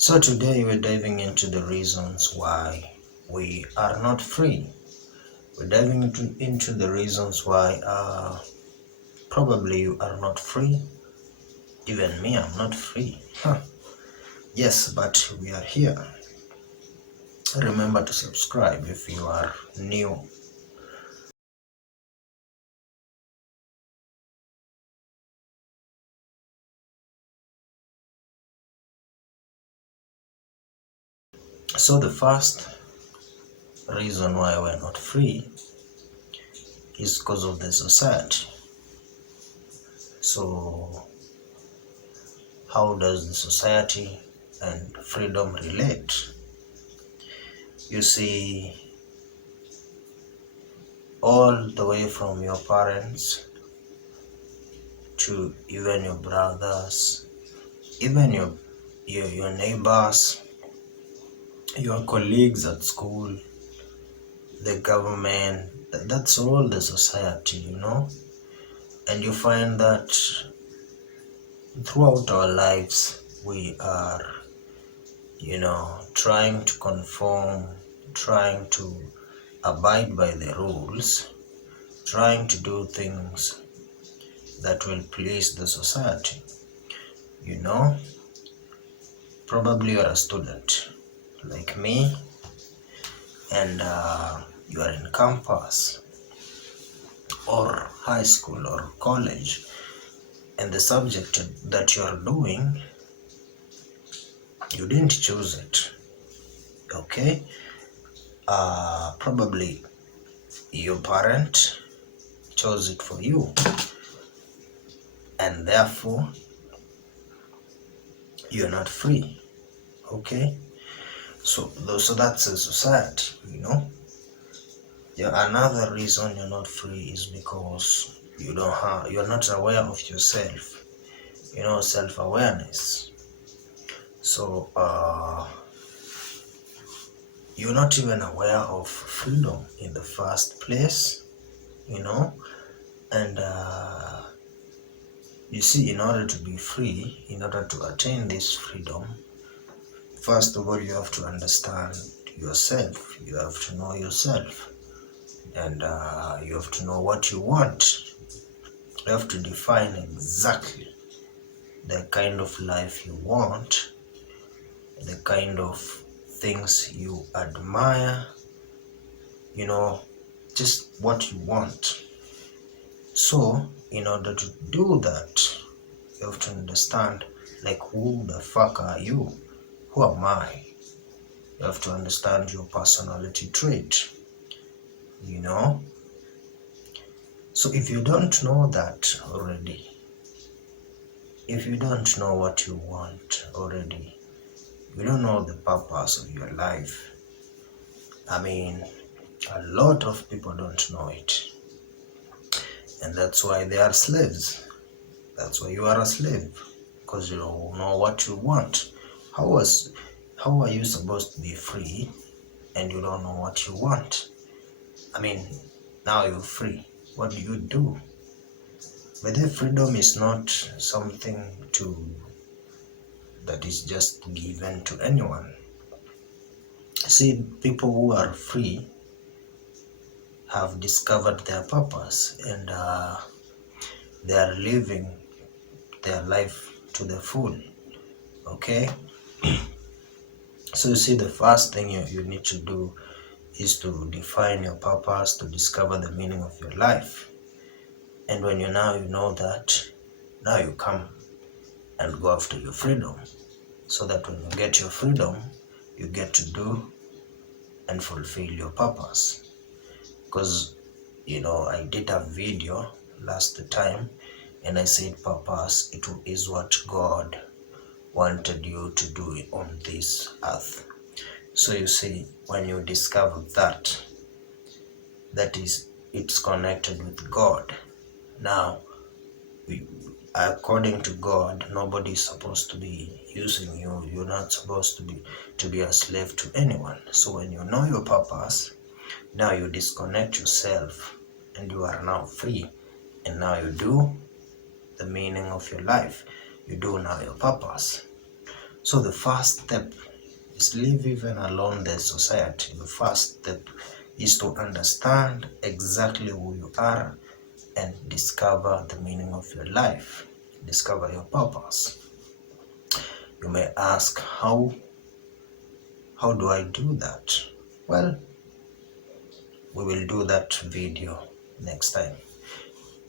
So today we're diving into the reasons why we are not free. We're diving into the reasons why probably you are not free. Even me, I'm not free. Yes, but we are here. Remember to subscribe if you are new. So the first reason why we're not free is because of the society. So how does the society and freedom relate? You see, all the way from your parents to even your brothers, even your neighbors, your colleagues at school, the government, that's all the society. And you find that throughout our lives we are, trying to conform, trying to abide by the rules, trying to do things that will please the society. Probably you're a student like me, and you are in campus or high school or college, and the subject that you are doing, you didn't choose it. Okay, probably your parent chose it for you, and therefore you're not free. Okay, so that's a society. Yeah, another reason you're not free is because you're not aware of yourself. Self-awareness. So you're not even aware of freedom in the first place. And you see, in order to be free, in order to attain this freedom, first of all, you have to understand yourself. You have to know yourself, and you have to know what you want. You have to define exactly the kind of life you want, the kind of things you admire, just what you want. So in order to do that, you have to understand, like, who the fuck are you? Who am I? You have to understand your personality trait. So if you don't know that already, if you don't know what you want already, you don't know the purpose of your life. I mean, a lot of people don't know it, and that's why they are slaves. That's why you are a slave, because you don't know what you want. How are you supposed to be free and you don't know what you want? I mean, now you're free. What do you do? But the freedom is not something that is just given to anyone. See, people who are free have discovered their purpose, and they are living their life to the full. Okay, so you see, the first thing you need to do is to define your purpose, to discover the meaning of your life. And when you know that, now you come and go after your freedom, so that when you get your freedom, you get to do and fulfill your purpose. Because I did a video last time, and I said purpose, it is what God wanted you to do on this earth. So you see, when you discover that it's connected with God. Now, according to God, nobody is supposed to be using you. You're not supposed to be a slave to anyone. So when you know your purpose, now you disconnect yourself, and you are now free. And now you do the meaning of your life. You do now your purpose. So the first step is leave even alone the society. The first step is to understand exactly who you are and discover the meaning of your life, discover your purpose. You may ask, how do I do that? Well, we will do that video next time.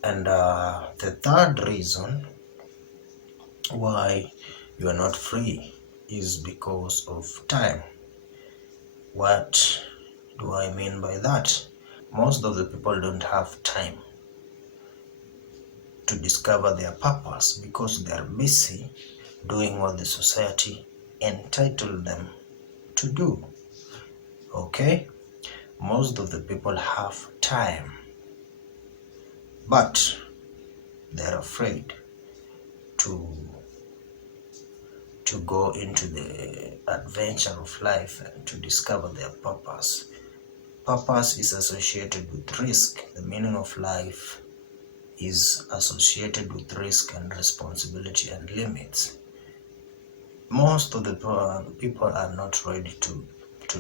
And the third reason why you are not free is because of time. What do I mean by that? Most of the people don't have time to discover their purpose because they are busy doing what the society entitled them to do. Okay? Most of the people have time, but they're afraid to go into the adventure of life and to discover their purpose. Purpose is associated with risk. The meaning of life is associated with risk and responsibility and limits. Most of the people are not ready to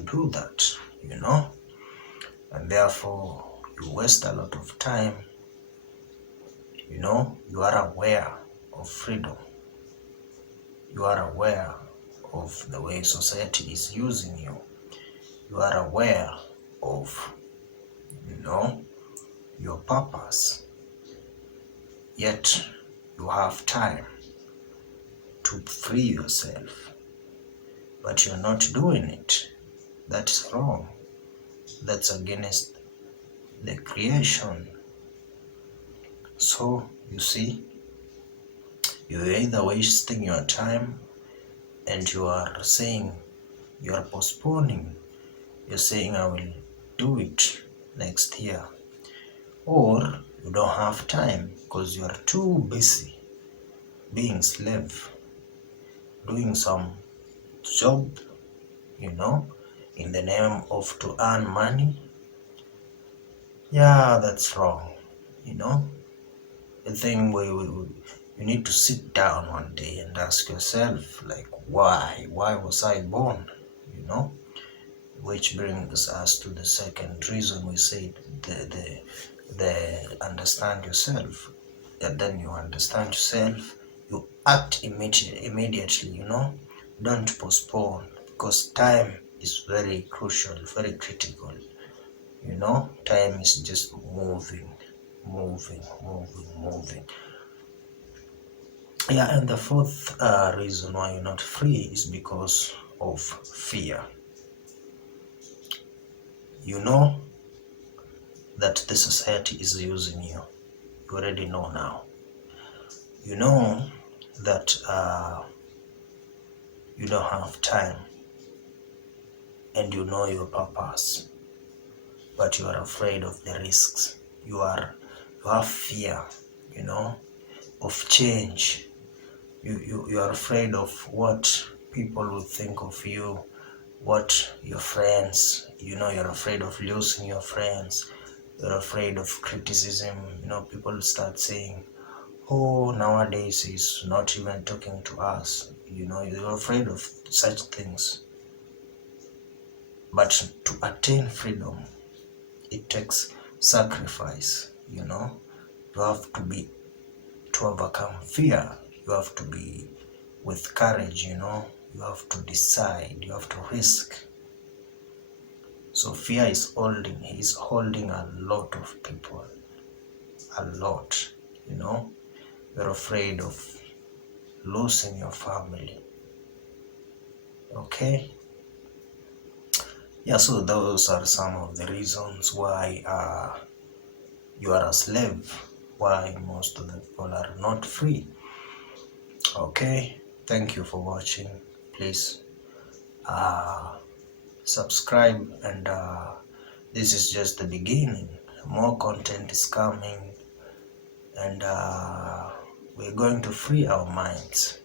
do that, and therefore you waste a lot of time. You are aware of freedom. You are aware of the way society is using you. You are aware of, your purpose. Yet you have time to free yourself, but you're not doing it. That's wrong. That's against the creation. So you see, you're either wasting your time and you are saying, you are postponing, you're saying I will do it next year, or you don't have time because you are too busy being slave, doing some job, in the name of to earn money. Yeah, that's wrong. I think you need to sit down one day and ask yourself, like, why was I born? Which brings us to the second reason we said, the understand yourself. And then you understand yourself, you act immediately. Don't postpone, because time is very crucial, very critical. Time is just moving. Yeah, and the fourth reason why you're not free is because of fear. You know that the society is using you. You already know now. You know that you don't have time, and you know your purpose, but you are afraid of the risks. You have fear, of change. You are afraid of what people will think of you, what your friends, you're afraid of losing your friends. You're afraid of criticism. People start saying, oh, nowadays he's not even talking to us. You're afraid of such things. But to attain freedom, it takes sacrifice. You have to overcome fear. You have to be with courage. You have to decide. You have to risk. So fear is holding a lot of people. A lot. You're afraid of losing your family. Okay? Yeah, so those are some of the reasons why you are a slave, why most of the people are not free. Okay, thank you for watching. Please subscribe, and this is just the beginning. More content is coming, and we're going to free our minds.